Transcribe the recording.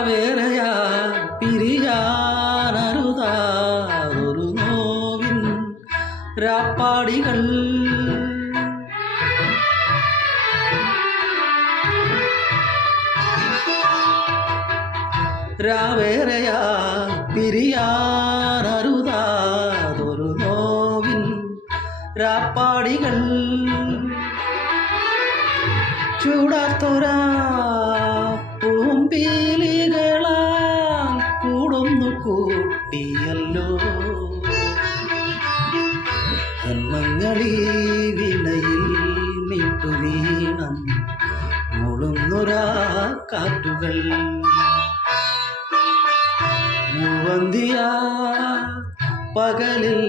രാവേറെയാ പിരിയാനരുതാതൊരു നോവിൻ രാപ്പാടികൾ രാവേറെയാ പിരിയാനരുതാതൊരു നോവിൻ രാപ്പാടികൾ ചൂടാത്തൊരാ പൂമ്പീലികളാൽ കൂടുന്നു കൂട്ടിയല്ലോ ജന്മങ്ങളീ വിനയിൽ മിട്ടുവീണം മുളുന്നൊരാ കാറ്റുകൾ മൂവന്തിയ പകലിൽ